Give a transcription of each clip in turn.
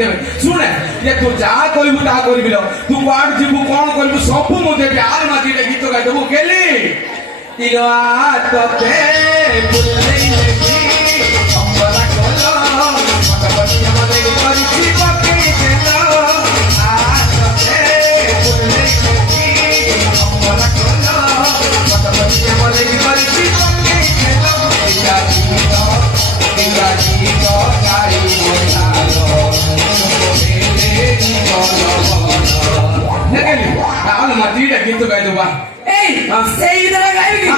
ଦେବେ ଶୁଣେ ଯେ ତୁ ଯାହା କହିବୁ ତାହା କରିବି ତୁ କୁଆଡେ ଯିବୁ କଣ କରିବୁ ସବୁ ମୁଁ ଦେବି ଆର ମାଝିରେ ଗୀତ ଗାଇଦେବୁ କେଲି ତତେ ବୁଲେଇ ନେବି ଅମ୍ବରା କଲ ମତପତି ମତେ କରିଛି ପକେଇ ଦେଲ ତତେ ବୁଲେଇ ନେବି ଅମ୍ବରା କଲ ମତପତି ମତେ କରିଛି ପକେଇ ଦେଲ ଗୀତ ଗାଇ ମଜାଲ ତାହେଲେ ମାଝିଟା ଗୀତ ଗାଇଦେବା ସେଇ ଗୀତଟା ଗାଇବି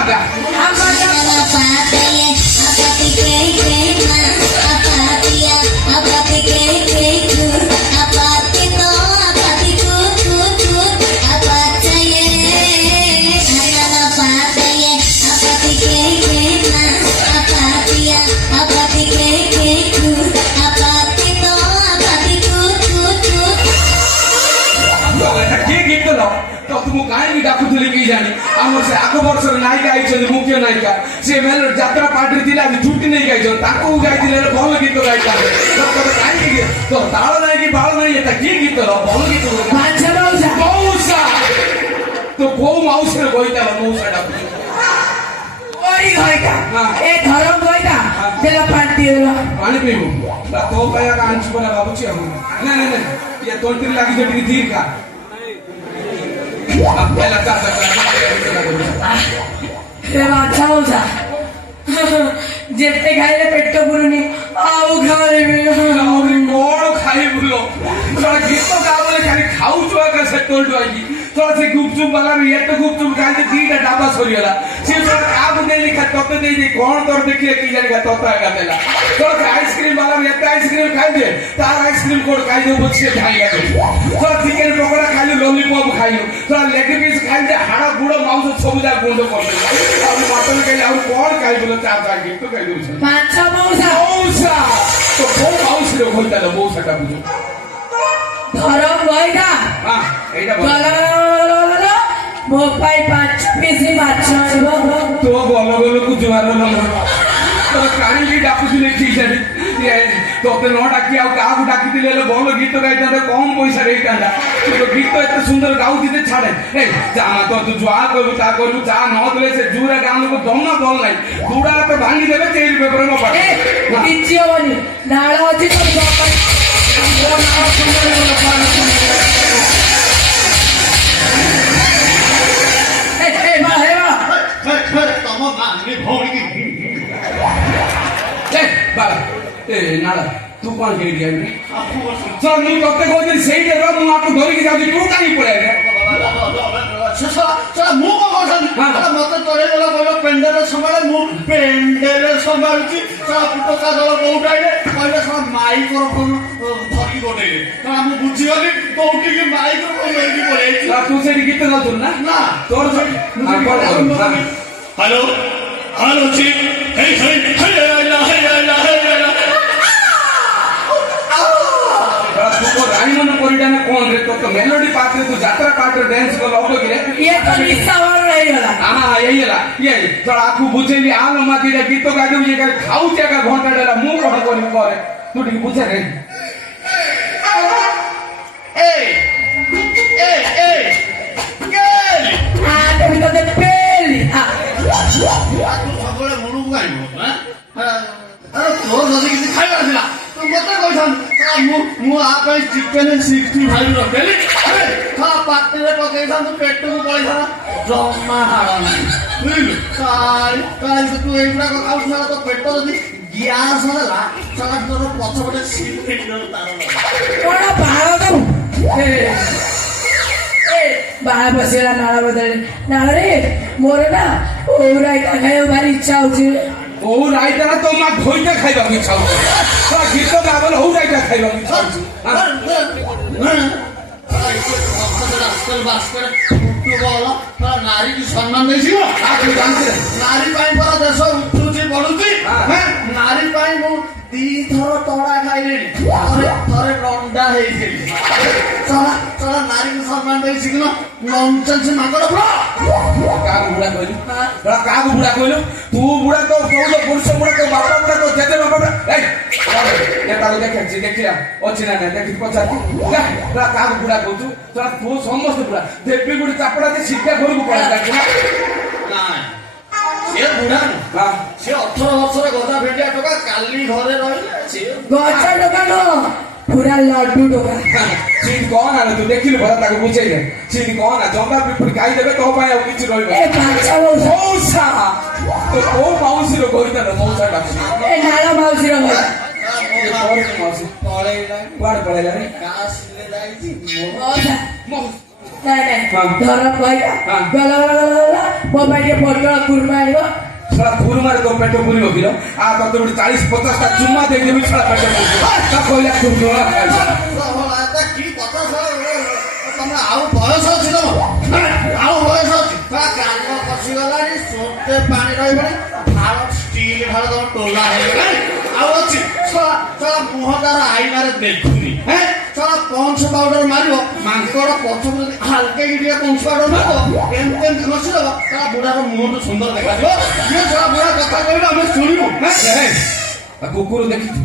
କାହିଁକି ଡାକୁଥିଲି କି ଜାଣି ଆମର ସେ ଆଗ ବର୍ଷର ନାୟିକା ଆଇଛନ୍ତି ମୁଖ୍ୟ ନାୟିକା ସେ ଯାତ୍ରା ପାର୍ଟିରେ ଥିଲେ ଆଜି ଛୁଟି ନେଇକି ଆଇଛନ୍ତି ତାକୁ ଗାଇଥିଲେ ଭଲ ଗୀତ ଗାଇଥାନ୍ତି କାହିଁକି ତ ତାଳ ନାହିଁ କି ବାଳ ନାହିଁ ଏଟା କି ଗୀତ ଭଲ ଗୀତ ମଉସା ତ କୋଉ ମାଉସୀରେ କହିଥାଲ ମଉସା ଡାକୁଛି ପାଣି ପିଇବୁ ତୋ ପାଇଁ ଆଣିଛୁ ବୋଲେ ଭାବୁଛି ଆଉ ନାଇଁ ନାଇଁ ଇଏ ତଣ୍ଟିରେ ଲାଗିଛ ଟିକେ ଧୀର ଖା ଯେତେ ଖାଇଲେ ପେଟ ପୁରୁନି ଆଉ ଖାଇବି କଣ ଖାଇବୁ ଗୀତ ଗାବଲେ ଖାଲି ଖାଉଛୁ ଆକା ସେତେବେଳଠୁ ଆଇକି ସେ ଗୁପଚୁପ ବାଲା ଏତେ ଗୁପଚୁପ ଖାଇଲେ ଦିଟା ଡାବା ସରିଗଲା ସେ କାହାକୁ ଦେଇନି ତତେ ଦେଇନି କଣ ତୋର ଦେଖିଲେ କି ଜାଣି ତତେ ଆକା ଦେଲା ସେ ଆଇସ୍କ୍ରିମ ବାଲା ଏତେ ଆଇସ୍କ୍ରିମ ଖାଇଦେ ତାର ଆଇସ୍କ୍ରିମ କୋड ଖାଇଦେବୁ ବୋଧେ ସେ ଖାଇଲା ଚିକେନ ପକୋଡା ଖାଇଲୁ ଲଲିପପ ଖାଇଲୁ ଲେଗ ପିସ୍ ଖାଇଲେ ହାଡ଼ ଗୁଡ ମାଉସ ସବୁ ଯାକ ଗୁଣ୍ଡ କରିଦେବୁ ଆଉ ମଟନ ଖାଇଲେ ଆଉ କଣ ଖାଇବୁ ଚାର ଗୀତ ଖାଇଦଉଛି ମଉସା ତ କୋଉ ମାଉସୀର କହିଥାଲ ମଉସାଟା ବୁଝୁ ମୋ ପାଇଁ 5 ପିସ୍ ମାଛ ଆଣିବ ତୋ ଗଲ ଗଲକୁ ଜୁଆର କାହିଁକି ଡାକୁଥିଲେ ଠିକ ଜାଣି ତତେ ନ ଡାକି ଆଉ କାହାକୁ ଡାକିଥିଲେ ହେଲେ ଭଲ ଗୀତ ଗାଇଥାନ୍ତେ କମ ପଇସାରେ ହେଇଥାନ୍ତା ଗୀତ ଏତେ ସୁନ୍ଦର ଗାଉଛି ଯେ ଛାଡେ ଯାହା ତ ତୁ ଯାହା କହିବୁ ତା କହିବୁ ଯାହା ନ ଦେଲେ ସେ ଜୁରେ ଗାଁ ଲୋକ ଜମା ଭଲ ନାହିଁ ଦୁଡ଼ା ହାତ ଭାଙ୍ଗି ଦେବେ ଚେରି ପେପର ମୋ ପାଖେ କିଛି ହବନି ନାଳ ଅଛି ତୁ କଣ ସେଇଠି ଆଇବି ମୁଁ ତତେ କହୁଥିଲି ସେଇଠି ମୁଁ ଆକୁ ଧରିକି ଯାଉଛି ତୁ କାହିଁକି ପଳେଇ ମୁଁ କଣ ମତେ ଚଳେଇଦେଲା କହିଲ ପେଣ୍ଡେଲ ସମ୍ଭାଳେ ମୁଁ ପେଣ୍ଡେଲ ସମ୍ଭାଳୁଛି ଟଙ୍କା ଦଳ କୋଉଟାଇଲେ କହିଲେ ମାଇକ୍ରୋଫୋନ ଧରିକି ଗୋଟେଇଲେ ମୁଁ ବୁଝିଗଲି କୋଉଠିକି ମାଇକ୍ରୋଫୋନ ଧରିକି ପଳେଇଛି ତୁ ସେଇଠି ଗୀତ ଗାଉଥିଲୁ ନା ତୋର ହ୍ୟାଲୋ ହ୍ୟାଲୋ ରାଣୀମାନ ପରିଡାନ କଣ ରେ ତ ମେଲୋଡି ପାର୍ଟରେ ତୁ ଯାତ୍ରା ପାର୍ଟରେ ଡ୍ୟାନ୍ସ କଲ ଅଟକିରେ ହେଇଗଲା ଆକୁ ବୁଝେଇଲି ଆଲ ମାତିରେ ଗୀତ ଗାଇଦେବୁ ଇଏ ଖାଉଛି ଏକା ଘଣ୍ଟା ଡେଲା ମୁଁ କଣ କରିବି ପରେ ତୁ ଟିକେ ବୁଝେ ରେ ସବୁବେଳେ ମନକୁ ଗାଇବ ତୋର ଯଦି କିଛି ଖାଇବା ଥିଲା ମତେ କହିଥାନ୍ତୁ ମୁଁ ଆ ପାଇଁ ଚିକେନ 65 ରଖିଲି ପାଟିରେ ପକେଇଥାନ୍ତୁ ପେଟକୁ ପଳେଇଥାନ୍ତା ଜମା ହାଡ଼ ନାହିଁ ବୁଝିଲୁ କାଲି ତୁ ଏଇଗୁଡାକ ଖାଉଥିଲା ତ ପେଟ ଯଦି ଗ୍ୟାସ ହେଲା ତୋର ପଛପଟେ ବାଳ ବସିଗଲା ନାଳ ବଦଳରେ ନାଳରେ ମୋର ନା ଓଉରାଇତା ଖାଇବାକୁ ଭାରି ଇଚ୍ଛା ହଉଛି ଓଉ ରାଇତା ତ ମା ଘଇଟା ଖାଇବାକୁ ଇଚ୍ଛା ହଉଛି ଗୀତ ଗାବଲେ ଓଉ ରାଇତା ଖାଇବାକୁ ଇଚ୍ଛା ହଉଛି ନାରୀ କି ସମ୍ମାନ ଦେଇଯିବ ନାରୀ ପାଇଁ ପରା ଦେଶ ଉଠୁଛି ବଢୁଛି ନାରୀ ପାଇଁ ମୁଁ 2 ଥର ତଳା ଖାଇଲିଣି ଥରେ ରଣ୍ଡା ହେଇଥିଲି ନାରୀକୁ ସମ୍ମାନ ଦେଇଛି କି ନନସେନ୍ସ ମାଙ୍କଡ କାହାକୁ ବୁଢା କହିଲୁ କାହାକୁ ବୁଢା କହିଲୁ ତୁ ବୁଢା ତ କହୁଛ ପୁରୁଷ ବୁଢା ତ ବାପା ବୁଢା ତ ଜେଜେ ବାପା ବୁଢା ଏ ତାକୁ ଦେଖାচ্ছি ଦେଖିଆ ଅଛି ନା ନାଇଁ ଦେଖି ପଚାରି ଯା କାହାକୁ ବୁଢା କହୁଛୁ ତୋରା ତୁ ସମସ୍ତେ ବୁଢା ଦେବୀ ଗୁଡି ଚାପଡା ଦେ ସିଧା ଘରକୁ ପଳେଇ ନାଇଁ ସିଏ ବୁଢା ନୁହଁ ସିଏ 18 ବର୍ଷର ଗଦା ଭେଟିଆ ଟୋକା କାଲି ଘରେ ରହିଲେ ସିଏ ଗଛ ଦୋକାନ ପୁରା ଲଡୁ ଟୋକା ସିଏ କଣ ଆଣେ ତୁ ଦେଖିଲୁ ଭଲ ତାକୁ ବୁଝେଇଲେ ସିଏ କଣ ଜନ୍ଦା ପିପୁଡି ଖାଇଦେବେ ତୋ ପାଇଁ ଆଉ କିଛି ରହିବ ଏ ପାଞ୍ଚ ବର୍ଷ ମଉସା ତ କୋଉ ମାଉସୀର କହିଥାନ୍ତ ମଉସା ଡାକୁଛି ଏ ନାଳ ମାଉସୀର ଘର ମାଉସୀ କୁଆଡେ ପଳେଇଲାଣି ମଉସା ମଉସା ନାଇଁ ନାଇଁ ଧର କହିଲା ଗଲା ମୋ ପାଇଁ ଟିକେ ପୋଟଳ କୁର୍ମା ଆଣିବ साला कुरुमारे तो पेट पुरी होगिलो आ तते गुडी 40-50 टा चुम्मा दे देबी साला पेट पुरी ता कोइला कुरुमा কি কথা ତମେ ଆଉ ବୟସ ଅଛି ତମ ଆଉ ବୟସ ଅଛି କାନ ଖସିଗଲାଣି ସୋତେ ପାଣି ରହିବନି ଭାଳ ଷ୍ଟିଲ ଭାଳ ତମ ଟୋଲା ହେଇଗଲାଣି ଆଉ ଅଛି ମୁହଁ ତାର ଆଇନାରେ ଦେଖୁନି ଚଲା ପଞ୍ଚ ପାଉଡର ମାରିବ ମାଙ୍କଡ ପଛକୁ ଯଦି ହାଲକା ଟିକେ ପଞ୍ଚ ପାଉଡର ମାରିବ ଏମିତି ଘଷିଦବ ତା ବୁଢାର ମୁହଁଠୁ ସୁନ୍ଦର ଦେଖାଯିବ ଇଏ ଚଲା ବୁଢା କଥା କହିଲେ ଆମେ ଶୁଣିବୁ କୁକୁର ଦେଖିଛୁ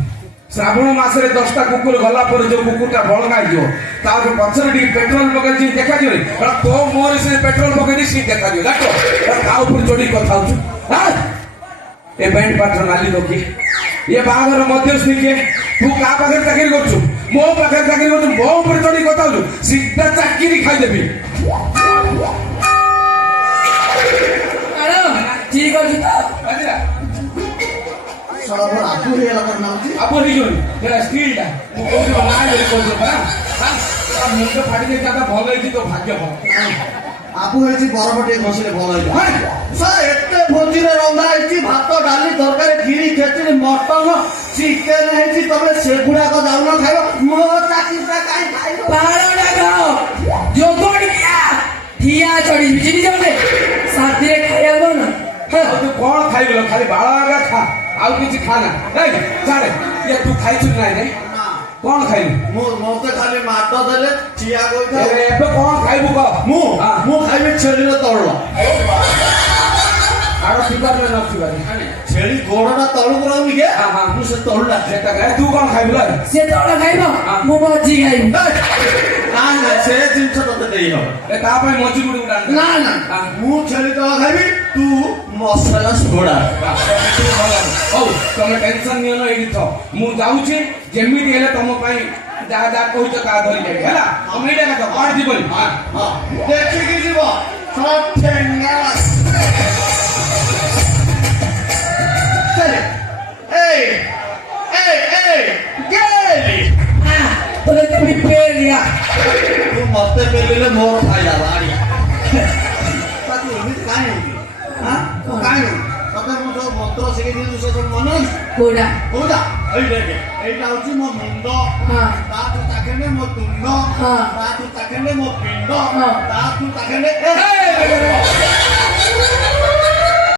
ଶ୍ରାବଣ ମାସରେ 10ଟା କୁକୁର ଗଲା ପରେ ଯୋଉ କୁକୁରଟା ବଳକା ହେଇଯିବ ତାପରେ ପଛରେ ଟିକେ ପେଟ୍ରୋଲ ପକେଇ ଦେଖାଯିବ ତୋ ମୁହଁରେ ସେ ପେଟ୍ରୋଲ ପକେଇ ସେ ଦେଖାଯିବ ଦେଖ ତା ଉପରେ ଚଢିକି କଥା ହଉଛୁ ଏ ବ୍ୟାଣ୍ଡ ପାତ୍ର ନାଲି ରଖି ये बागर मध्यस्थी किए तू का पाखे चाकरी करछु मो पाखे चाकरी करछु मो ऊपर चढ़ी কথা হলু সিধা চাকরি খাই দেবি আরে ঠিক আছে তো আচ্ছা সবার আপু হয়ে গেল নাম কি আপু নিজুন এরা স্কিলটা মু কোছি না এর কোছি না হ্যাঁ মুন্ড ফাটি দে জায়গা ভালো হইছি তো ভাগ্য ভালো আপু হয়েছি বরফ ଟିକେ ঘষিলে ଭଲ ହେଇଯିବ ସାର୍ ଏତେ ଭୋଜିରେ ରନ୍ଧା ହେଇଛି ଭାତ ଡାଲି ତରକାରୀ କ୍ଷୀରି ଖେଚୁଡି ମଟନ ଚିକେନ ହେଇଛି ତମେ ସେଗୁଡାକ ଯାଉନ ଖାଇବ ମୋ ଚାକିରିଟା କାଇଁ ଖାଇବ ପାଳଟା ଖାଅ ଯୋଗଡ ଠିଆ ଚଢି ଚିନି ଯାଉନେ ସାଥିରେ ଖାଇବାକୁ ନା ଆଉ ତୁ କଣ ଖାଇବୁଲ ଖାଲି ବାଳ ଆଗା ଖା ଆଉ କିଛି ଖା ନା ନାଇଁ ଛାଡେ ଇଏ ତୁ ଖାଇଛୁ ନାଇଁ ରେ କଣ ଖାଇବୁ ମତେ ଖାଲି ମାଟ ଦେଲେ ଠିଆ କହିଥା ଏବେ କଣ ଖାଇବୁ କହ ମୁଁ ଖାଇବି ଛେଳିର ତଳ ଆର ଥିବାରେ ନଥିବାରେ ଛେଳି ଗୋଡଟା ତଳକୁ ରହୁନି କି ମୁଁ ସେ ତଳୁଟା ସେଟା ଖାଇ ତୁ କଣ ଖାଇବୁ ଲା ସେ ତଳ ଖାଇବ ମୁଁ ମଝି ଖାଇବି ନା ସେ ଜିନିଷ ତତେ ଦେଇ ହବ ଏ ତା ପାଇଁ ମଝି ଗୁଡି ଗୁଡା ନା ମୁଁ ଛେଳି ତଳ ଖାଇବି ତୁ ମସଲା ସୋଡା ହଉ ତମେ ଟେନସନ ନିଅ ନା ଏଇଠି ଥ ମୁଁ ଯାଉଛି ଯେମିତି ହେଲେ ତମ ପାଇଁ ଯାହା ଯାହା କହୁଛ ତାହା ଧରି ଯାଇ ହେଲା ତମେ ଏଇଟା କଥା କୁଆଡେ ଯିବନି ଦେଖିକି ଯିବ ଠେଙ୍ଗା Hey! Hey! Hey! Geli! তোরে তুমি পেলিয়া ତୁ ମତେ ପେଲିଲେ ମୋର ଫାଇଦା ବାହାରିଆ ତୁ ଏମିତି କାହିଁ ହଉଛୁ କାହିଁ ହଉଛୁ ତତେ ମୁଁ ଯୋଉ ମନ୍ତ୍ର ଶିଖେଇ ଦେଇଛୁ ସେ ସବୁ ମନେ ଅଛି କୋଉଟା କୋଉଟା ଏଇଟା ହଉଛି ମୋ ମୁଣ୍ଡ ତାଠୁ ଚାଖେଣ୍ଡେ ମୋ ତୁଣ୍ଡ ତାଠୁ ଚାଖେଣ୍ଡେ ମୋ ପିଣ୍ଡ ତାଠୁ ଚାଖେଣ୍ଡେ